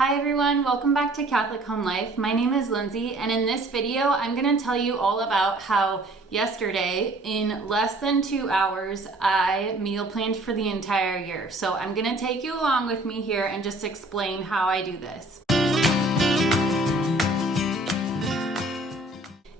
Hi everyone, welcome back to Catholic Home Life. My name is Lindsay, and in this video I'm going to tell you all about how yesterday, in less than 2 hours, I meal planned for the entire year. So I'm going to take you along with me here and just explain how I do this.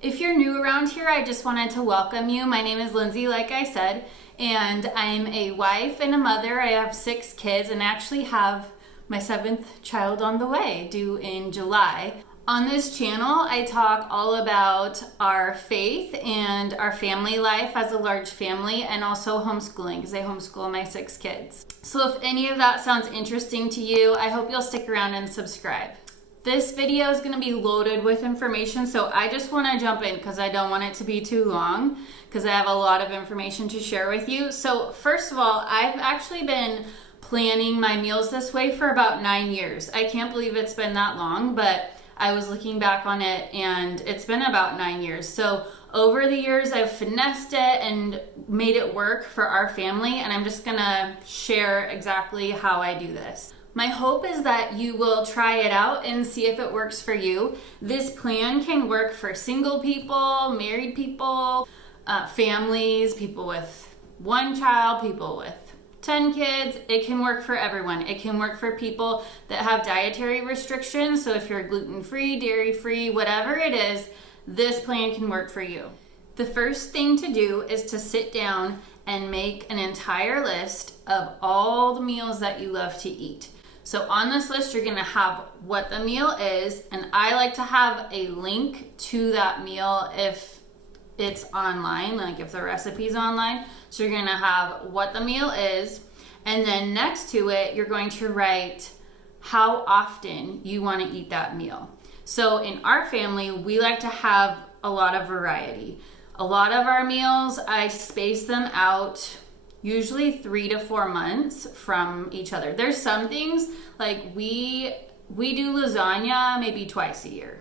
If you're new around here, I just wanted to welcome you. My name is Lindsay, like I said, and I'm a wife and a mother. I have 6 kids and actually have my 7th child on the way, due in July. On this channel, I talk all about our faith and our family life as a large family, and also homeschooling, because I homeschool my 6 kids. So if any of that sounds interesting to you, I hope you'll stick around and subscribe. This video is going to be loaded with information, so I just want to jump in because I don't want it to be too long, because I have a lot of information to share with you. So first of all, I've actually been planning my meals this way for about 9 years. I can't believe it's been that long, but I was looking back on it and it's been about 9 years. So over the years, I've finessed it and made it work for our family, and I'm just gonna share exactly how I do this. My hope is that you will try it out and see if it works for you. This plan can work for single people, married people, families, people with 1 child, people with 10 kids. It can work for everyone. It can work for people that have dietary restrictions. So if you're gluten-free, dairy-free, whatever it is, this plan can work for you. The first thing to do is to sit down and make an entire list of all the meals that you love to eat. So on this list, you're gonna have what the meal is, and I like to have a link to that meal if it's online, like if the recipe's online. So you're gonna have what the meal is, and then next to it, you're going to write how often you wanna eat that meal. So in our family, we like to have a lot of variety. A lot of our meals, I space them out usually 3 to 4 months from each other. There's some things, like we do lasagna maybe twice a year.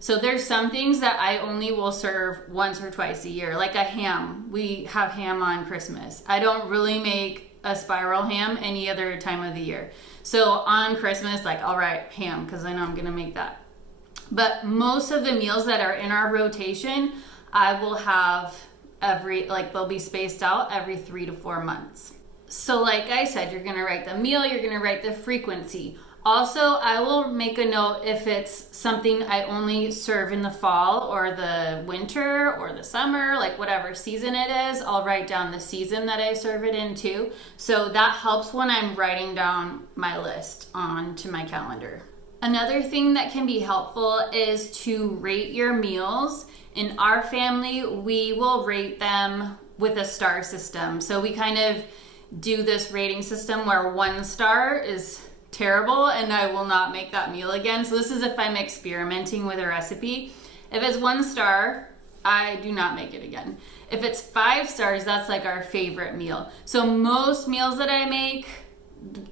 So there's some things that I only will serve once or twice a year, like a ham. We have ham on Christmas. I don't really make a spiral ham any other time of the year. So on Christmas, like I'll write ham because I know I'm gonna make that. But most of the meals that are in our rotation, I will have they'll be spaced out every 3 to 4 months. So like I said, you're gonna write the meal, you're gonna write the frequency. Also, I will make a note if it's something I only serve in the fall or the winter or the summer, like whatever season it is, I'll write down the season that I serve it in too. So that helps when I'm writing down my list onto my calendar. Another thing that can be helpful is to rate your meals. In our family, we will rate them with a star system. So we kind of do this rating system where 1 star is terrible and I will not make that meal again. So this is if I'm experimenting with a recipe. If it's 1 star, I do not make it again. If it's 5 stars, that's like our favorite meal. So most meals that I make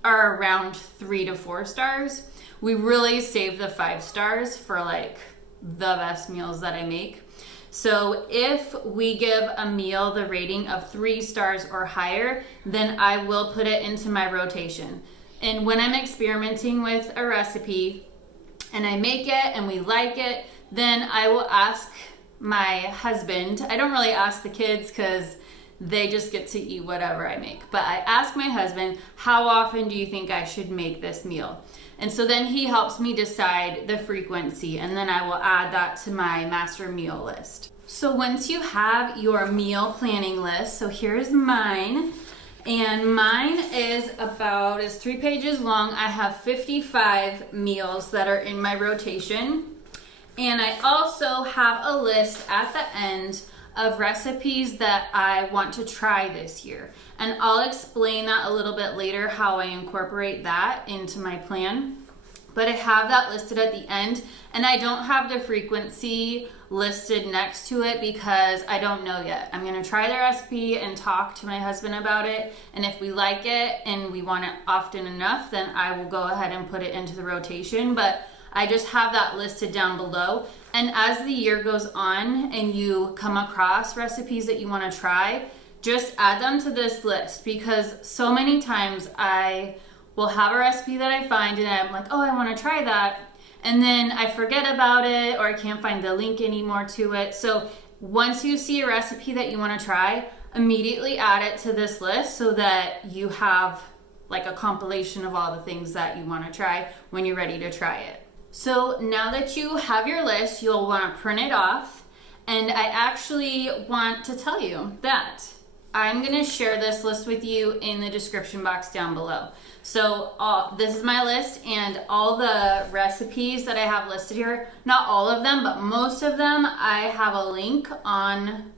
are around 3 to 4 stars. We really save the 5 stars for like the best meals that I make. So if we give a meal the rating of 3 stars or higher, then I will put it into my rotation. And when I'm experimenting with a recipe and I make it and we like it, then I will ask my husband. I don't really ask the kids because they just get to eat whatever I make. But I ask my husband, how often do you think I should make this meal? And so then he helps me decide the frequency, and then I will add that to my master meal list. So once you have your meal planning list, so here's mine. And mine is 3 pages long. I have 55 meals that are in my rotation. And I also have a list at the end of recipes that I want to try this year. And I'll explain that a little bit later, how I incorporate that into my plan. But I have that listed at the end, and I don't have the frequency listed next to it because I don't know yet. I'm gonna try the recipe and talk to my husband about it, and if we like it and we want it often enough, then I will go ahead and put it into the rotation. But I just have that listed down below. And as the year goes on and you come across recipes that you want to try, just add them to this list, because so many times I will have a recipe that I find and I'm like, oh, I want to try that. And then I forget about it, or I can't find the link anymore to it. So once you see a recipe that you want to try, immediately add it to this list so that you have like a compilation of all the things that you want to try when you're ready to try it. So now that you have your list, you'll want to print it off. And I actually want to tell you that I'm going to share this list with you in the description box down below. So this is my list, and all the recipes that I have listed here, not all of them, but most of them, I have a link on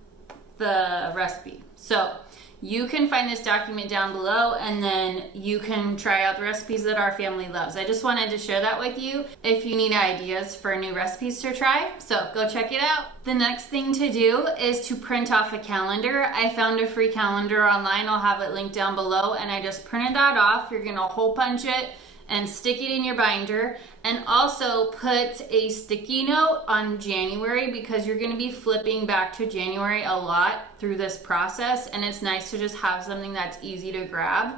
the recipe. So you can find this document down below, and then you can try out the recipes that our family loves. I just wanted to share that with you if you need ideas for new recipes to try. So go check it out. The next thing to do is to print off a calendar. I found a free calendar online. I'll have it linked down below, and I just printed that off. You're gonna hole punch it and stick it in your binder, and also put a sticky note on January, because you're going to be flipping back to January a lot through this process, and it's nice to just have something that's easy to grab.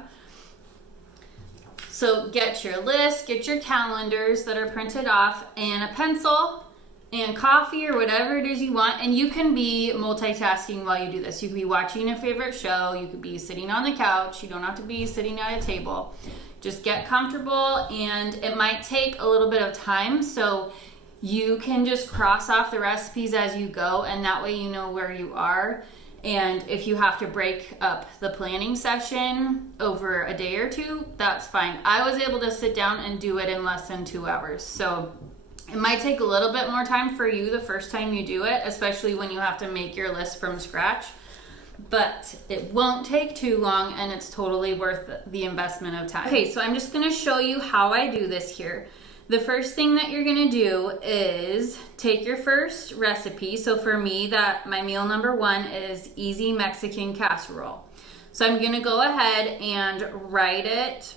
So get your list, get your calendars that are printed off, and a pencil and coffee or whatever it is you want. And you can be multitasking while you do this. You could be watching a favorite show, you could be sitting on the couch, you don't have to be sitting at a table. Just get comfortable, and it might take a little bit of time, so you can just cross off the recipes as you go, and that way you know where you are. And if you have to break up the planning session over a day or two, that's fine. I was able to sit down and do it in less than 2 hours. So it might take a little bit more time for you the first time you do it, especially when you have to make your list from scratch. But it won't take too long, and it's totally worth the investment of time. Okay, so I'm just gonna show you how I do this here. The first thing that you're gonna do is take your first recipe. So for me, my meal number 1 is easy Mexican casserole. So I'm gonna go ahead and write it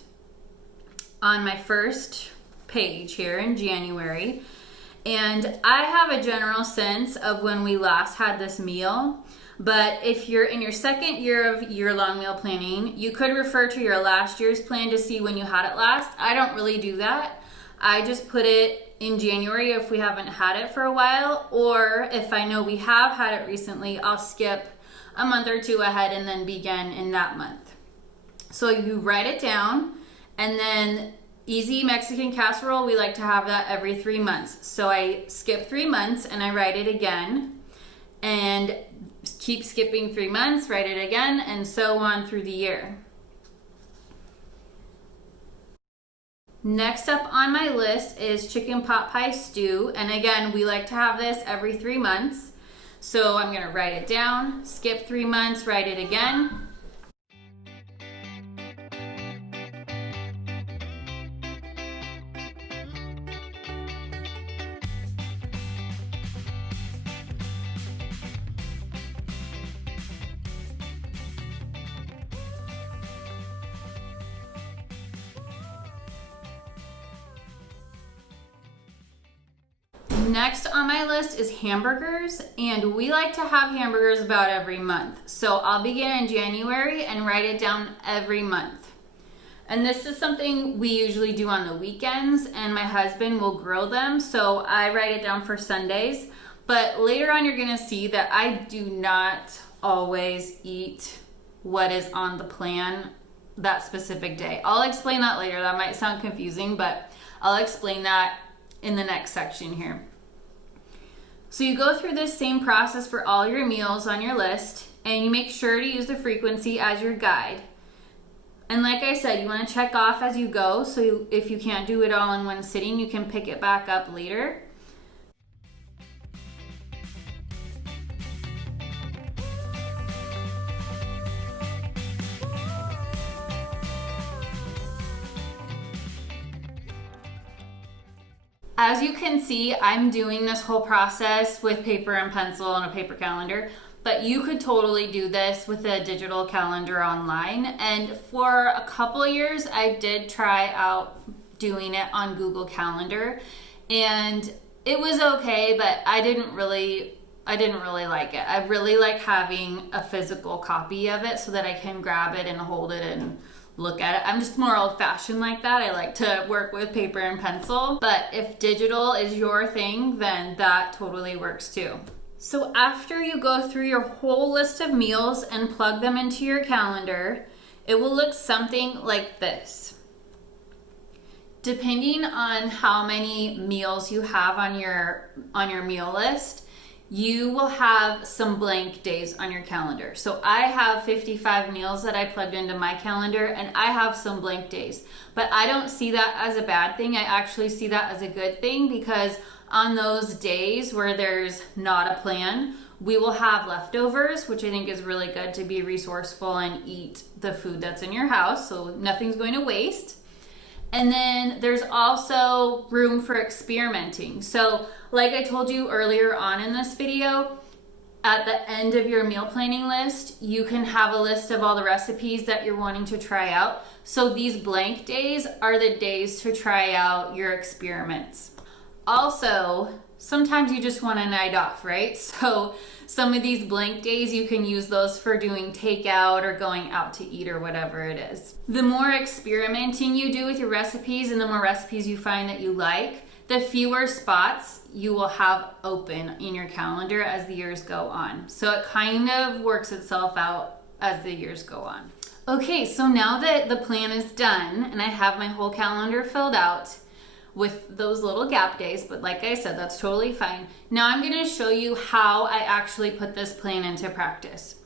on my first page here in January. And I have a general sense of when we last had this meal. But if you're in your second year of year-long meal planning, you could refer to your last year's plan to see when you had it last. I don't really do that. I just put it in January if we haven't had it for a while, or if I know we have had it recently, I'll skip a month or 2 ahead and then begin in that month. So you write it down, and then easy Mexican casserole, we like to have that every 3 months. So I skip 3 months and I write it again, and keep skipping 3 months, write it again, and so on through the year. Next up on my list is chicken pot pie stew, and again, we like to have this every 3 months. So I'm gonna write it down, skip 3 months, write it again. Next on my list is hamburgers, and we like to have hamburgers about every month. So I'll begin in January and write it down every month. And this is something we usually do on the weekends, and my husband will grill them, so I write it down for Sundays. But later on, you're gonna see that I do not always eat what is on the plan that specific day. I'll explain that later. That might sound confusing, but I'll explain that in the next section here. So you go through this same process for all your meals on your list, and you make sure to use the frequency as your guide. And like I said, you want to check off as you go, so if you can't do it all in one sitting, you can pick it back up later. As you can see, I'm doing this whole process with paper and pencil and a paper calendar, but you could totally do this with a digital calendar online. And for a couple of years, I did try out doing it on Google Calendar, and it was okay, but I didn't really like it. I really like having a physical copy of it so that I can grab it and hold it and look at it. I'm just more old-fashioned like that. I like to work with paper and pencil, but if digital is your thing, then that totally works too. So after you go through your whole list of meals and plug them into your calendar, it will look something like this. Depending on how many meals you have on your meal list, you will have some blank days on your calendar. So I have 55 meals that I plugged into my calendar, and I have some blank days. But I don't see that as a bad thing. I actually see that as a good thing, because on those days where there's not a plan, we will have leftovers, which I think is really good to be resourceful and eat the food that's in your house, so nothing's going to waste. And then there's also room for experimenting. So like I told you earlier on in this video, at the end of your meal planning list, you can have a list of all the recipes that you're wanting to try out. So these blank days are the days to try out your experiments. Also, sometimes you just want a night off, right? So some of these blank days, you can use those for doing takeout or going out to eat or whatever it is. The more experimenting you do with your recipes and the more recipes you find that you like, the fewer spots you will have open in your calendar as the years go on. So it kind of works itself out as the years go on. Okay, so now that the plan is done and I have my whole calendar filled out with those little gap days, but like I said, that's totally fine. Now I'm going to show you how I actually put this plan into practice.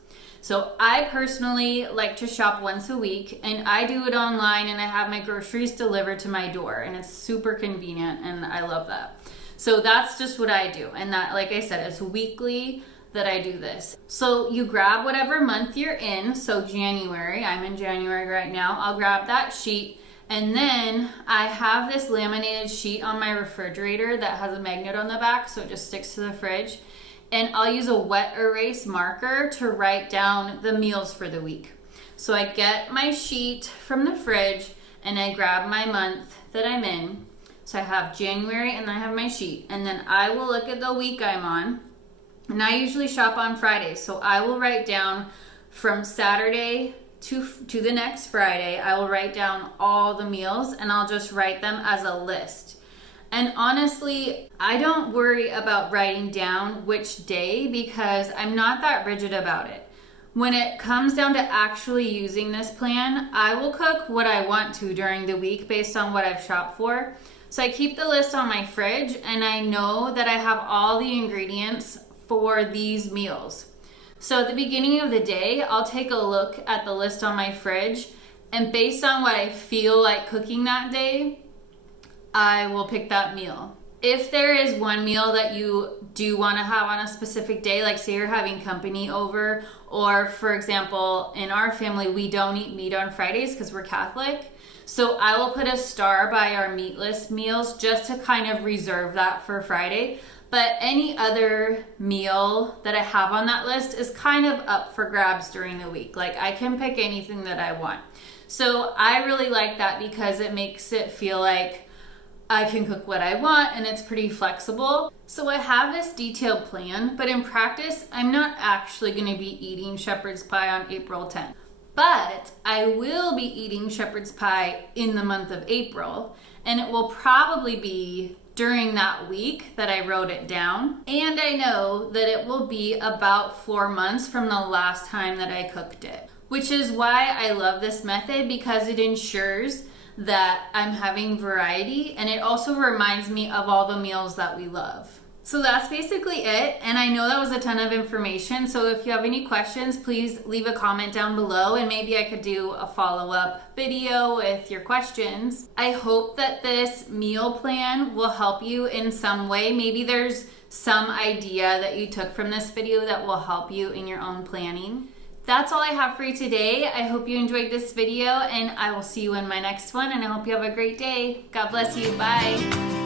So I personally like to shop once a week, and I do it online, and I have my groceries delivered to my door, and it's super convenient, and I love that. So that's just what I do, and that, like I said, it's weekly that I do this. So you grab whatever month you're in. So January, I'm in January right now. I'll grab that sheet. And then I have this laminated sheet on my refrigerator that has a magnet on the back, so it just sticks to the fridge. And I'll use a wet erase marker to write down the meals for the week. So I get my sheet from the fridge and I grab my month that I'm in. So I have January and I have my sheet. And then I will look at the week I'm on. And I usually shop on Fridays. So I will write down from Saturday to the next Friday, I will write down all the meals, and I'll just write them as a list. And honestly, I don't worry about writing down which day because I'm not that rigid about it. When it comes down to actually using this plan, I will cook what I want to during the week based on what I've shopped for. So I keep the list on my fridge, and I know that I have all the ingredients for these meals. So at the beginning of the day, I'll take a look at the list on my fridge, and based on what I feel like cooking that day, I will pick that meal. If there is one meal that you do want to have on a specific day, like say you're having company over, or for example, in our family, we don't eat meat on Fridays because we're Catholic. So I will put a star by our meatless meals just to kind of reserve that for Friday. But any other meal that I have on that list is kind of up for grabs during the week. Like I can pick anything that I want. So I really like that because it makes it feel like I can cook what I want and it's pretty flexible. So I have this detailed plan, but in practice, I'm not actually going to be eating shepherd's pie on April 10th. But I will be eating shepherd's pie in the month of April, and it will probably be during that week that I wrote it down. And I know that it will be about 4 months from the last time that I cooked it, which is why I love this method, because it ensures that I'm having variety, and it also reminds me of all the meals that we love. So that's basically it, and I know that was a ton of information, so if you have any questions, please leave a comment down below and maybe I could do a follow-up video with your questions. I hope that this meal plan will help you in some way. Maybe there's some idea that you took from this video that will help you in your own planning. That's all I have for you today. I hope you enjoyed this video, and I will see you in my next one, and I hope you have a great day. God bless you. Bye.